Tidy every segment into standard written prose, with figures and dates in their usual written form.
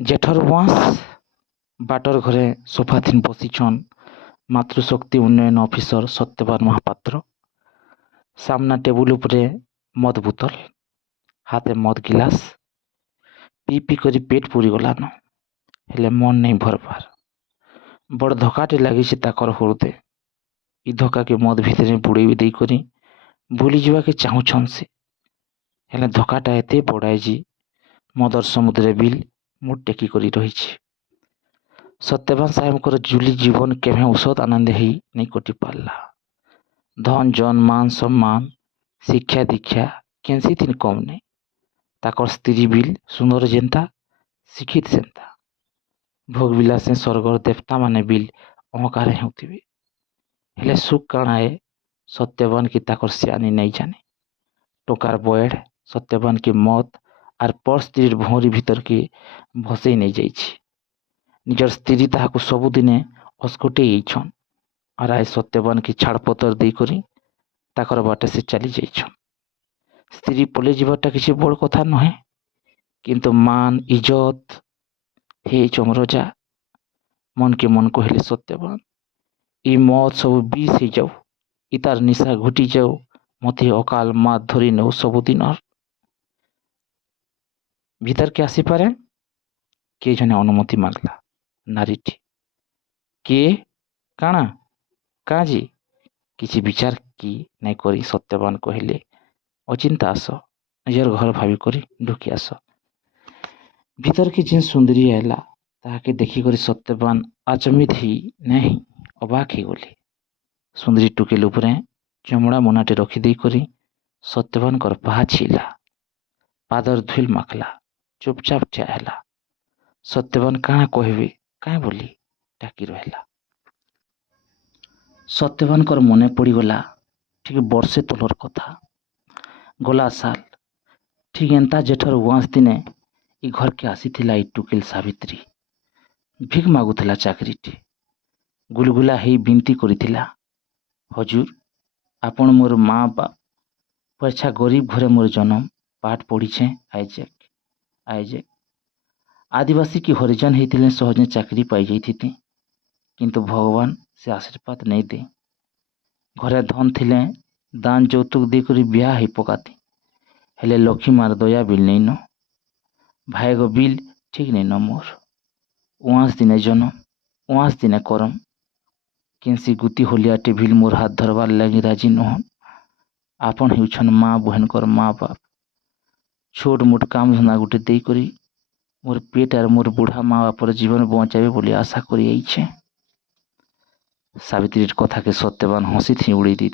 जेठर वाँस water घरे sofa थीन बसीछन मातृशक्ति उन्नयन ऑफिसर सत्यवान महापात्र। सामना टेबुल उपरे मद बोतल, हाथे मद गिलास। पी पी करी पेट पूरी गलान, हेले मन नहीं भरबार। बड़ धक्काटे लगी ताकर हृदय। इ धक्का के मद भितर बुड़े दे करी भूली जावा के चाहूछन से, हेले धक्काटा एते बड़ाए जी मदर समुद्र बिल मुठ टेकी करी रही। सत्यवान साहेब जुली जीवन केभे औषध आनंद ही नहीं कटि पारला। धन जन मान सम्मान शिक्षा दीक्षा केनसी दिन कम नहीं। ताकर स्त्री बिल सुंदर जेनता शिक्षित सेनता। भोग विलास स्वर्गर देवता माने बिल अहंकार हेउथिबे, हेले सुख काण आए सत्यवान की ताकर सियानी नहीं जाने। टोकार बयड़ सत्यवान की मौत आर पर स्त्री भौरी भीतर के भसई नहीं जाइछि। निजर स्त्री ताहाको सबुदिने अस्कुटे छन और आए सत्यवान की छाड़पतर दे करी ताकर बाटे से चली जाइछन। स्त्री पले जीवाटा किसी बड़ कथा नहे, किंतु मान इज्जत हे चमरजा। मन के मन कहले सत्यवान इ मौत सब बीस ही जाऊ, इतार निशा घुटी जाऊ, मते अकाल मात धरी नौ सबुदिन। भीतर के आसी पारे के जने अनुमति मांगला। नारीटी के काना काजी किसी विचार की नहीं करी सत्यवान कहले अचिंता आस, निजर घर भावी करी ढुकी आस। भीतर की जिन सुंदरी आला ताके देखी करी सत्यवान आचमित ही नहीं अबाक ही गले। सुंदरी टुकेल उपरे चमड़ा मुनाटे रखी दे करी सत्यवान कर पहा छिला, पादर धुल माखला, चुपचाप ठहला। सत्यवान काना कहबे काहे बोली टाकी रहला। सत्यवान कर मने पड़ीगला ठीक वर्षे तलर कथा। गला साल ठीक एंता जेठर वाँस दिने इ घर के आसी थिला इ टुकेल सावित्री। भिक मागुथिला चाकरीटे। गुलगुला ही बिनती करिथिला, हजूर आपण मोर माँ बाप पैसा गरीब घरे मोर जन्म पाठ पढ़ीछे आइजे आदिवासी की हरिजन होते सहजे चाकरी पाई जाती, किंतु भगवान से आशीर्वाद नहीं दे। घरे धन थिले दान यौतुक देकर ब्याह ही पकाती, हेले लक्ष्मी मार दया बिल नहीं न। भाई गो बिल ठीक नहीं न मोर। उआस दिने जन्म उआस दिने करम, केंसी गुती होलियाटे बिल मोर हाथ धरवार लगी राजी नहन। आपन हेउछन माँ बहन कर माँ बाप। छोट मोट काम धंधा गुटे दे करी मोर पेट और मोर बुढ़ा माँ बापर जीवन बचावे बोली आशा करी आइछे। सावित्री कथा के सत्यवान हसी थी उड़े दी।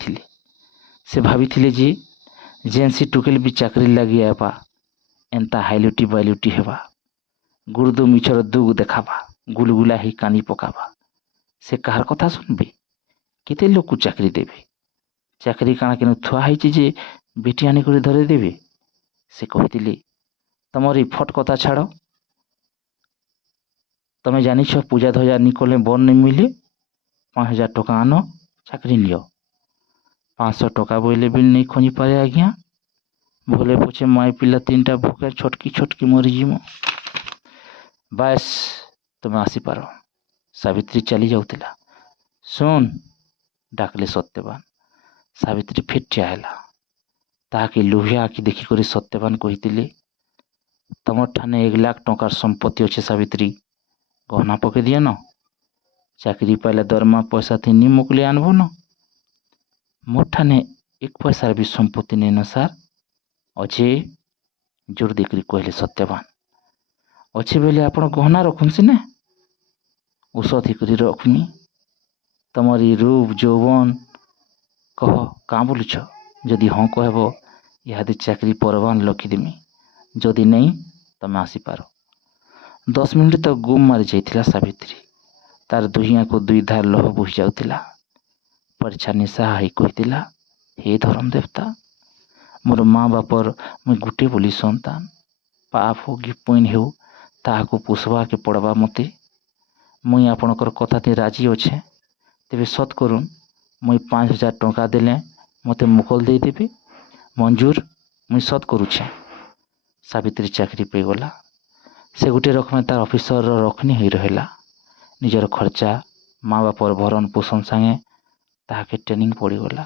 से भाभी जे जेनसी टुकेल भी चाकरी लगी आबा एंता हाइलुटी बाइलुटी हेबा, गुरुदु मिछर दुग देखाबा, गुलगुला ही कानी पकाबा। से कहार कथा सुनबे, केते लोक को चाकरी देबे। चाकरी काना केन थुआ है जे बेटी आनी कर धरे देबे। से कहते तमरी फट कथा छाड़, तमें जानी पूजा ध्वजा निकले बर नहीं मिले 5000 टका आन चाकरी लियो। 500 टका बोले बिल नहीं खोजी पारे आज्ञा। भले पछे माई पिला 3टा भूखे छोटकी छोटकी मरीजिम बस तुम्हें आसी पार। सावित्री चली जाऊला। सुन डाकले सत्यवान। सावित्री फिर ठियाला। ताकि लुहिया आखि देखी करी सत्यवान कही तमर ठाने 1 लाख टंकार संपत्ति अच्छे सावित्री, गहना पके दिए न। चाकरी पाइले दरमा पैसा थी नी मुकले आनबो न। मोर ठाने 1 पैसार भी संपत्ति नहीं न सार। अच्छे जोर देकर कहले सत्यवान। अच्छे बेले आपण गहना रखुम सिने औषधि करी रखमी। तमरी रूप जौवन कह काँ बोलुछ। जदि हाँ कहब इहादे चाकरी परवान लखीदेमी, जदि नहीं तमें आसीपार। 10 मिनिट तक गुम मारी जाइथिला सावित्री। तार दुहिया को 2 धार लह बोही जाउथिला। परीक्षा निशा ही कहिथिला, हे धर्म देवता मोर माँ बापर मुई गुटे बोली संतान। पाप हो कि पुण्य हो ताहाको पोषवा के पड़वा मते। मुई आपणकर कथा ती राजी अच्छे, तेबे सत करुन मुई 5000 टंका देले मते मुकल दे देबे। मंजूर मुई सत करुछे। सावित्री चाकरी पे गला। ସେ ଗୁଟେ ରକମେ ତାର ଅଫିସର ରଖନି ହେଇ ରହିଲା। ନିଜର ଖର୍ଚ୍ଚା ମା ବାପର ଭରଣ ପୋଷଣ ସାଙ୍ଗେ ତାହାକେ ଟ୍ରେନିଂ ପଡ଼ିଗଲା।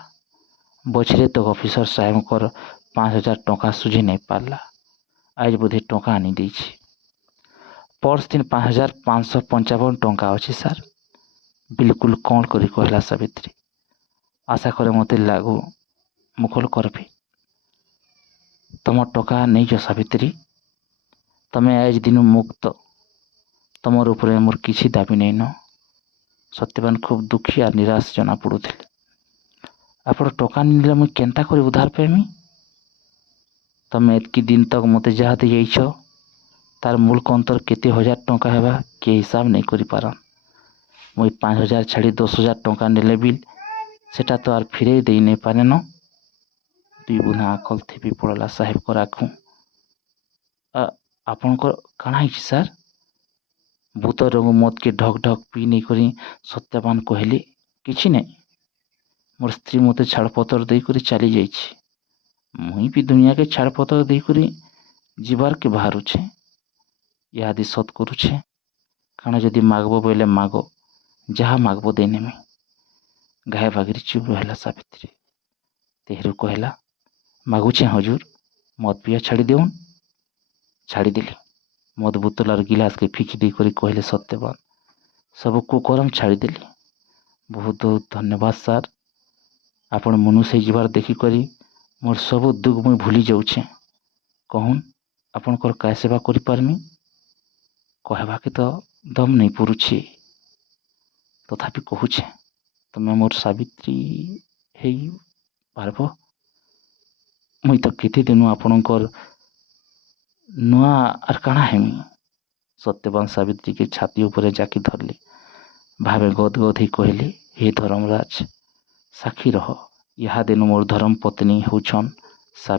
ବଛରେ ତ ଅଫିସର ସାହେବଙ୍କର 5,000 ଟଙ୍କା ସୁଝି ନାଇଁ ପାରଲା। ଆଜ ବୋଧେ ଟଙ୍କା ଆନି ଦେଇଛି। ପର୍ସ ଦିନ 5,555 ଟଙ୍କା ଅଛି ସାର୍। ବିଲକୁଲ କ'ଣ କରି କହିଲା ସାବିତ୍ରୀ। ଆଶା କରେ ମୋତେ ଲାଗୁ ମୁଖଲ କରବି। ତମ ଟଙ୍କା ନେଇଛ ସାବିତ୍ରୀ। ତମେ ଆଜ ଦିନ ମୁକ୍ତ। ତମର ଉପରେ ମୋର କିଛି ଦାବି ନେଇନ। ସତ୍ୟବାନ ଖୁବ୍ ଦୁଃଖୀ ଆଉ ନିରାଶ ଜଣା ପଡ଼ୁଥିଲେ। ଆପଣ ଟଙ୍କା ନେଲେ ମୁଇଁ କେନ୍ତା କରି ଉଦ୍ଧାର ପାଇମି? ତମେ ଏତ୍କି ଦିନ ତକ ମୋତେ ଯାହା ଦେଇଯାଇଛ ତାର ମୂଳ ଅନ୍ତର କେତେ ହଜାର ଟଙ୍କା ହେବା କିଏ ହିସାବ ନେଇ କରିପାରନ୍। ମୁଇଁ 5,000 ଛାଡ଼ି 10,000 ଟଙ୍କା ନେଲେ ବି ସେଟା ତ ଆର୍ ଫିରେଇ ଦେଇ ନେଇ ପାରେନ। ଦୁଇ ବୁନ୍ଦା ଆଖଲ ଥିପି ପଡ଼ଲା ସାହେବଙ୍କର ଆଖୁ। ଆପଣଙ୍କର କାଣା ହେଇଛି ସାର୍? ଭୂତ ରଙ୍ଗୁ ମଦକେ ଢକ୍ ଢକ୍ ପିଇ ନେଇକରି ସତ୍ୟବାନ କହିଲେ, କିଛି ନାହିଁ। ମୋର ସ୍ତ୍ରୀ ମୋତେ ଛାଡ଼ପତ୍ର ଦେଇକରି ଚାଲି ଯାଇଛି। ମୁଇଁ ବି ଦୁନିଆକେ ଛାଡ଼ପତ୍ର ଦେଇକରି ଯିବାର୍କେ ବାହାରୁଛେ। ଇହାଦି ସତ୍ କରୁଛେ। କାଣା ଯଦି ମାଗବ ବୋଇଲେ ମାଗ, ଯାହା ମାଗବ ଦେଇନେମି। ଘାଏ ବାଗିରି ଚୁପ୍ ରହିଲା ସାବିତ୍ରୀ। ତେହେରୁ କହିଲା, ମାଗୁଛେ ହଜୁର, ମଦ ପିଆ ଛାଡ଼ି ଦେଉନ୍। ଛାଡ଼ିଦେଲି। ମଦ ବୋତଲର ଗିଲାସକେ ଫିକି ଦେଇକରି କହିଲେ ସତ୍ୟବାନ, ସବୁ କୁକରମ ଛାଡ଼ିଦେଲି। ବହୁତ ବହୁତ ଧନ୍ୟବାଦ ସାର୍। ଆପଣ ମନୁଷ ହେଇଯିବାର ଦେଖିକରି ମୋର ସବୁ ଦୁଃଖ ମୁଇଁ ଭୁଲି ଯାଉଛେ। କହୁନ୍ ଆପଣଙ୍କର କାଏ ସେବା କରିପାରମି? କହିବାକେ ତ ଦମ ନେଇ ପୁରୁଛି, ତଥାପି କହୁଛେ, ତମେ ମୋର ସାବିତ୍ରୀ ହେଇ ପାରବ? ମୁଇଁ ତ କେତେ ଦିନୁ ଆପଣଙ୍କର ନୂଆ ଆର୍ କାଣା ହେମି? ସତ୍ୟବାନ ସାବିତ୍ରୀକେ ଛାତି ଉପରେ ଜାକି ଧରଲେ। ଭାବେ ଗଦ ଗଦ ହେଇ କହିଲେ, ହେ ଧର୍ମରାଜ, ସାକ୍ଷୀ ରହ। ଇହାଦିନୁ ମୋର ଧର୍ମ ପତ୍ନୀ ହେଉଛନ୍